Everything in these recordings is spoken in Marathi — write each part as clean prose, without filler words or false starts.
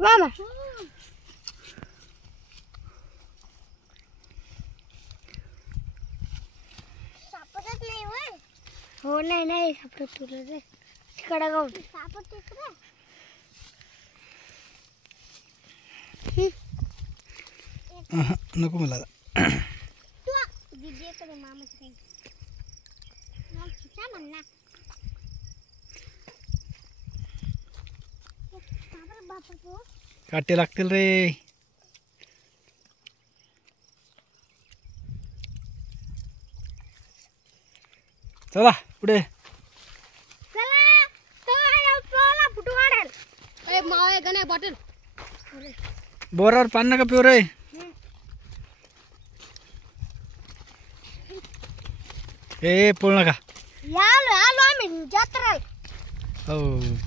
मामा सापडत नाही होय. हो नाही सापडत तुला रे तिकडे गाव सापडत तिकडे. नको मला तू दीदी कडे मामाच काही मग खिचा म्हणना काटे लागतील रे. चला पुढे बॉटल बोरावर पाणी नका पिऊ रे. ए पळू नका. आलो आम्ही जत्रेला. हो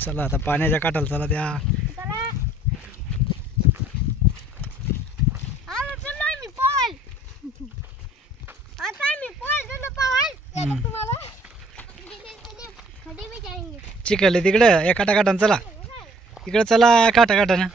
चला आता पाण्याच्या काठाला चला त्या. चिखल तिकडं या काटा काठानं चला. इकडं चला काटा काठानं.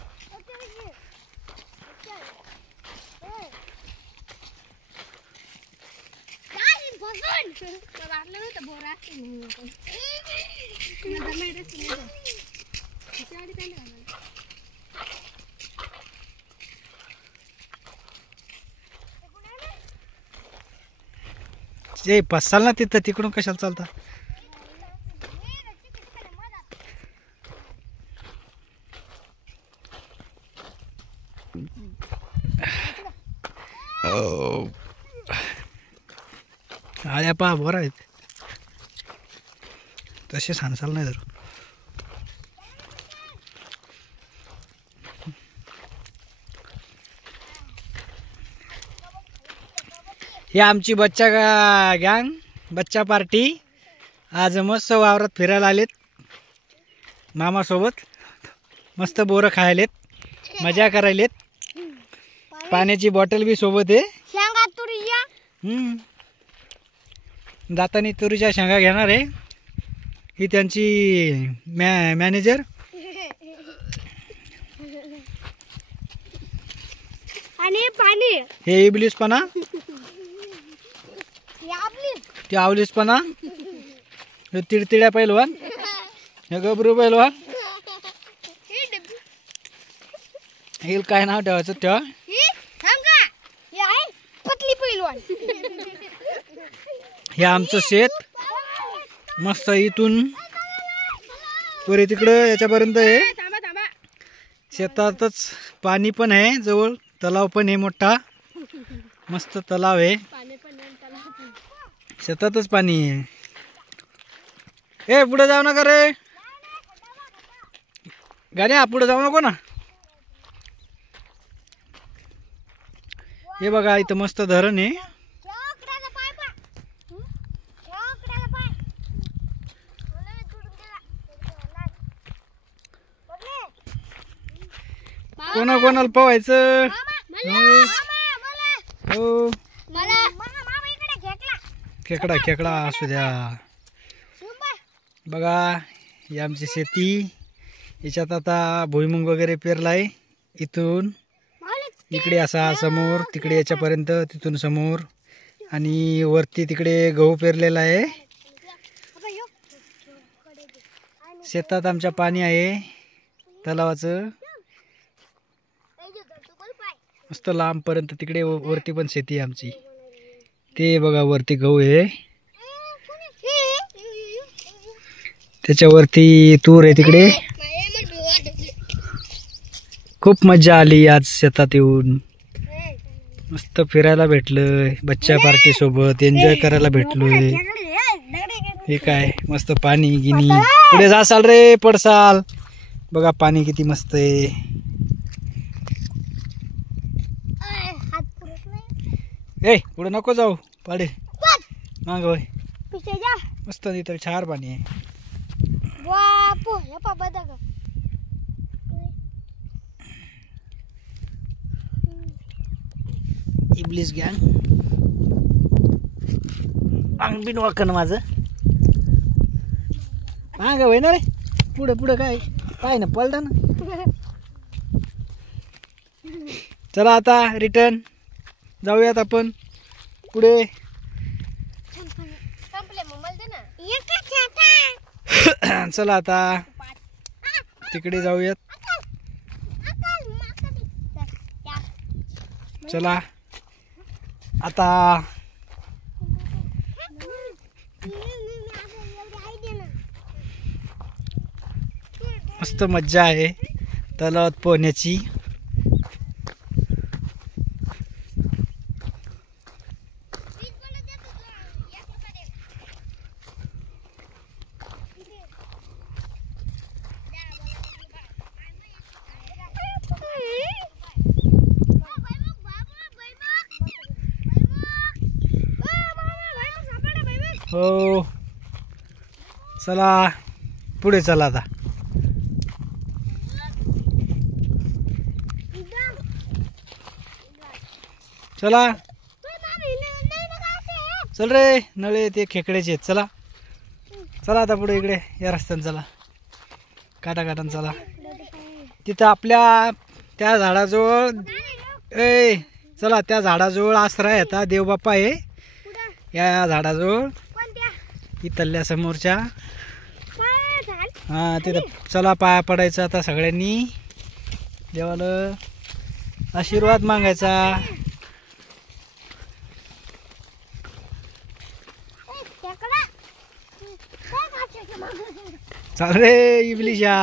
जे पसाल ना तिथं तिकडून कशाला चालता. आळ्या पहा बोर आहेत तसे सांगसाल नाही जर. ही आमची बच्चा गँग बच्चा पार्टी आज मस्त वावरात फिरायला आलेत मामासोबत. मस्त बोरं खायलेत मजा करायलेत. पाण्याची बॉटल बी सोबत आहे. शेंगा तुरीच्या जाताना तुरीच्या शेंगा घेणार आहे. ही त्यांची मॅनेजर. आणि पाणी हे इबलीसपणा ते आवलीसपणा. हे तिडतिड्या पैलवान. हे गबरू पैलवान. हे काय नाव ठेवायचं तेव्हा. पतली पैलवान. हे आमचं शेत मस्त इथून पुरे तिकडं याच्यापर्यंत आहे. शेतातच पाणी पण आहे जवळ. तलाव पण आहे मोठा मस्त तलाव आहे. शेतातच पाणी आहे. ए पुढे जाऊ नका रे गाड्या. पुढे जाऊ नको ना. हे बघा इथं मस्त धरण आहे. कोणाला पवायचं. हो खेकडा खेकडा असू द्या. बघा ही आमची शेती. याच्यात आता भुईमुग वगैरे पेरलाय. इथून इकडे असा समोर तिकडे याच्यापर्यंत तिथून समोर आणि वरती तिकडे गहू पेरलेला आहे. शेतात आमच्या पाणी आहे तलावाचं मस्त लांबपर्यंत. तिकडे वरती पण शेती आहे आमची. ते बघा वरती गहू आहे. त्याच्यावरती तूर आहे तिकडे. खूप मजा आली आज शेतात येऊन. मस्त फिरायला भेटलोय, बच्चा पार्टी सोबत एन्जॉय करायला भेटलोय. हे काय मस्त पाणी गिनी. पुढे जासाल रे पडसाल. बघा पाणी किती मस्त आहे. ए पुढे नको जाऊ पाडे माग होय. मस्त तिथं छार पाणी आहे. इब्लिस गँग अंग बिन वाकन माझं माग होय ना रे. पुढे पुढे काय काय ना पळता ना. चला आता रिटर्न जाऊयात आपण पुढे. चला आता तिकडे जाऊयात. चला आता मस्त मज्जा आहे तलावात पोहण्याची. हो चला पुढे चला आता. चला चल रे नळे ते खेकड्याचे आहेत. चला चला आता पुढे इकडे या रस्त्याने चला काटा काटान चला. तिथं आपल्या त्या झाडाजवळ ए चला त्या झाडाजवळ आश्रय आता देवबाप्पा आहे. या झाडाजवळ इथल्या समोरच्या हा तिथं चला पाया पडायचं आता सगळ्यांनी. देवाला आशीर्वाद मागायचा. चाल रे इबलिशा.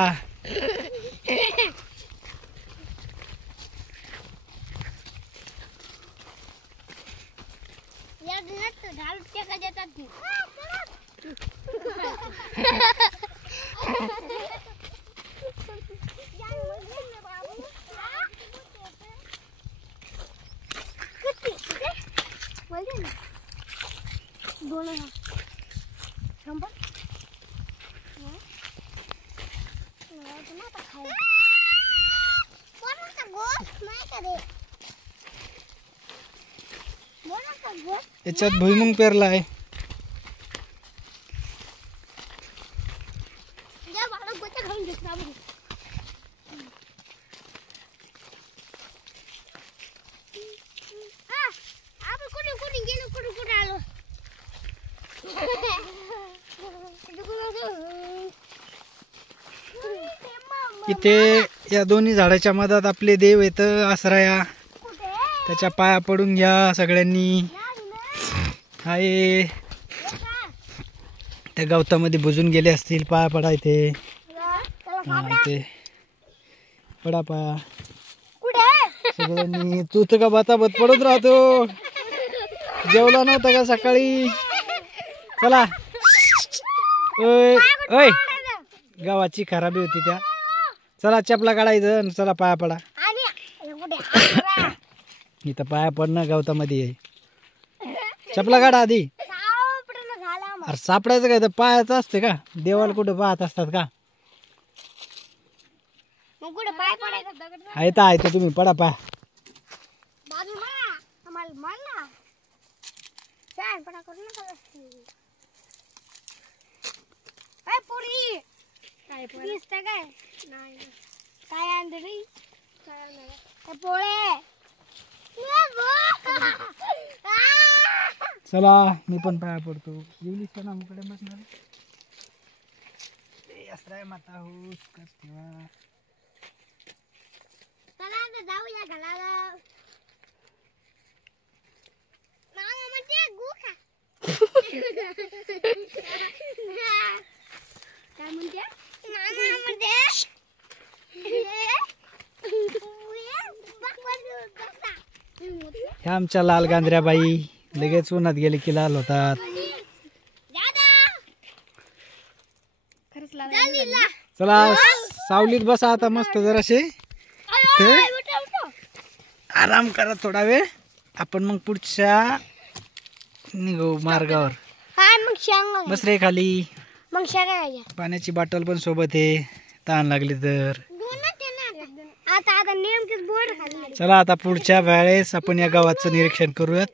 याच्यात भुईमुंग पेरलाय. इथे या दोन्ही झाडाच्या मधात आपले देव येत आसराया. त्याच्या पाया पडून घ्या सगळ्यांनी. हाय त्या गवतामध्ये बुजून गेले असतील पाया पडा इथे. इथे पडा पाया सगळ्यांनी. तू तर का बाताबत पडत राहतो. जेवला नव्हता का सकाळी. चला ओय ओय गावाची खराबी होती त्या. चला चपला काढायचं चला पाया पडा. इथं पाया पडणं गवतामध्ये आहे. चपला काढा आधी. अरे सापडायचं काय तर पायाचं असते का. देवाला कुठं पाहत असतात का. आहे तर तुम्ही पडा पाय. चला मी पण पाया पडतो. इंग्लिशच्या नामाकडे बसणार. माता हो ठेवा. जाऊया घालायला. काय म्हणते ह्या आमच्या लाल गांधऱ्या बाई लगेच उन्हात गेले की लाल होतात. चला सावलीत बसा आता मस्त जराशे आराम करा थोडा वेळ. आपण मग पुढच्या निघू मार्गावर. मग शेंगा बस रे खाली. मग शेंगा पाण्याची बाटल पण सोबत आहे तहान लागली तर. आता नेमकेच बोर्ड खाल्ले. चला आता पुढच्या वेळेस आपण या गावाचं निरीक्षण करूयात.